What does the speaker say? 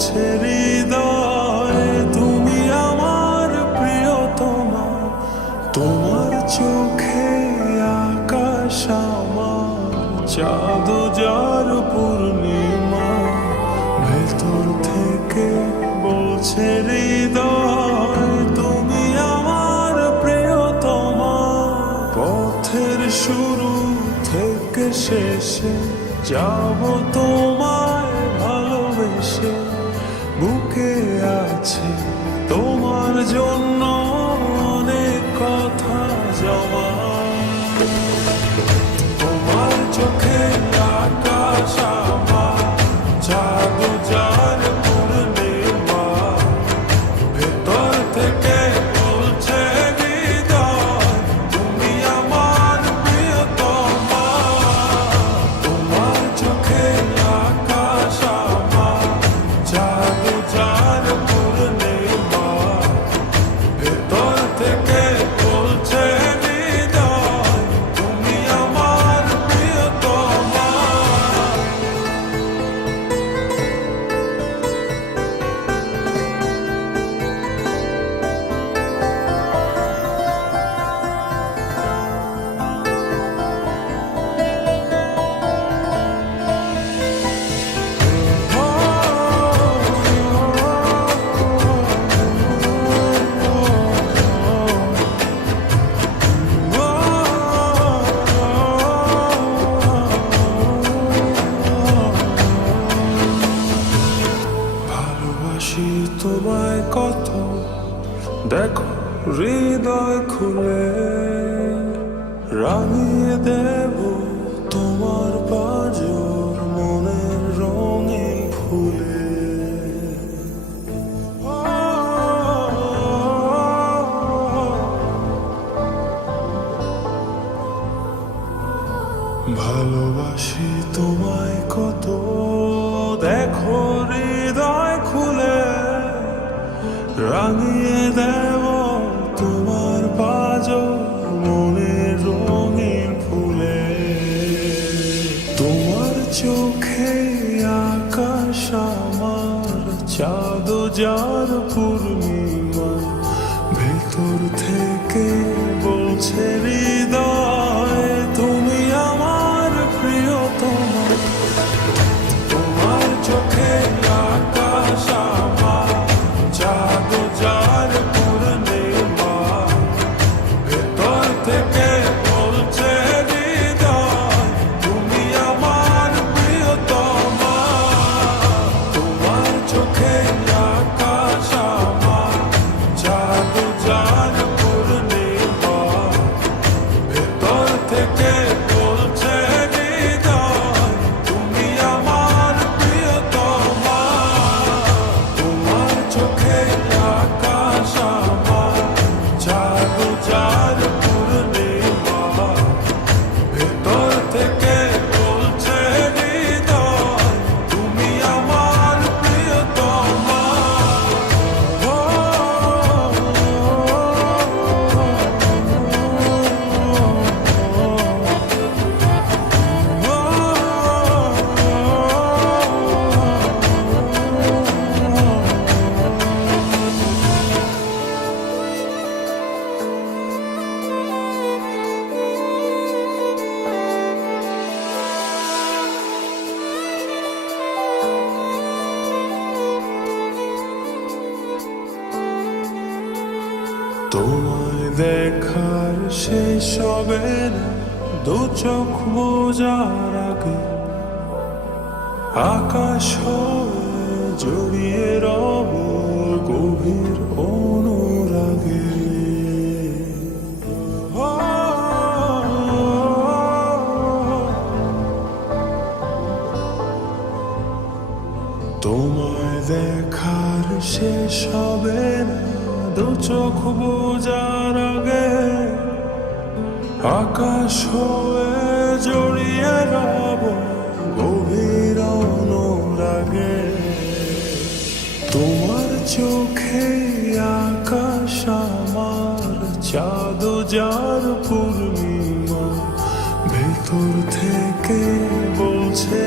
বলছে হৃদয় তুমি আমার প্রিয়তমা। তোমার চোখে আকাশ আমার চাঁদ যার পূর্ণিমা। ভেতর থেকে বলছে হৃদয় তুমি আমার প্রিয়তমা। পথের শুরু থেকে শেষে যাব তোমায় ভালোবেসে। বুকে আছে তোমার জন্য অনেক কথা জমা। তোমার চোখে আকাশ আমার চাঁদ যার পূর্ণিমা। ভেতর থেকে বলছে হৃদয় তুমি আমার প্রিয়তমা। তোমার চোখে আকাশ আমার চাঁদ যার পূর্ণিমা। ভেতর থেকে বলছে হৃদয় তুমি আমার প্রিয়তমা। ভালোবাসি তোমায় কত দেখো হৃদয় খুলে। রাঙিয়ে দেব তোমার পাঁজর মনের রঙে ফুলে। ভালোবাসি তোমায় কত দেখো হৃদয় খুলে। রাঙিয়ে দেব তোমার পাঁজর মনের রঙিন ফুলে। তোমার চোখে আকাশ আমার চাঁদ যার পূর্ণিমা। ভেতর থেকে বলছে হৃদয় তুমি আমার প্রিয়তমা। তোমার চোখে আকাশ আমার চাঁদ যার পূর্ণিমা। ভেতর থেকে বলছে হৃদয় তুমি আমার প্রিয়তমা। তোমার চোখে আকাশ আমার চাঁদ যার পূর্ণিমা। ভেতর থেকে বলছে হৃদয় তুমি আমার প্রিয়তমা। তোমার চোখে আকাশ আমার চাঁদ যার পূর্ণিমা। ভেতর থেকে বলছে হৃদয় তুমি আমার প্রিয়তমা। তোমায় দেখার শেষ হবে না দু চোখ বোঝার আগে। আকাশ হয়ে জড়িয়ে রব গভীর অনুরাগে। তোমায় দেখার শেষ হবে না দু চোখ বোঝার আগে। আকাশ হয়ে জড়িয়ে রব গভীর অনুরাগে। তোমার চোখে আকাশ আমার চাঁদ যার পূর্ণিমা। ভেতর থেকে বলছে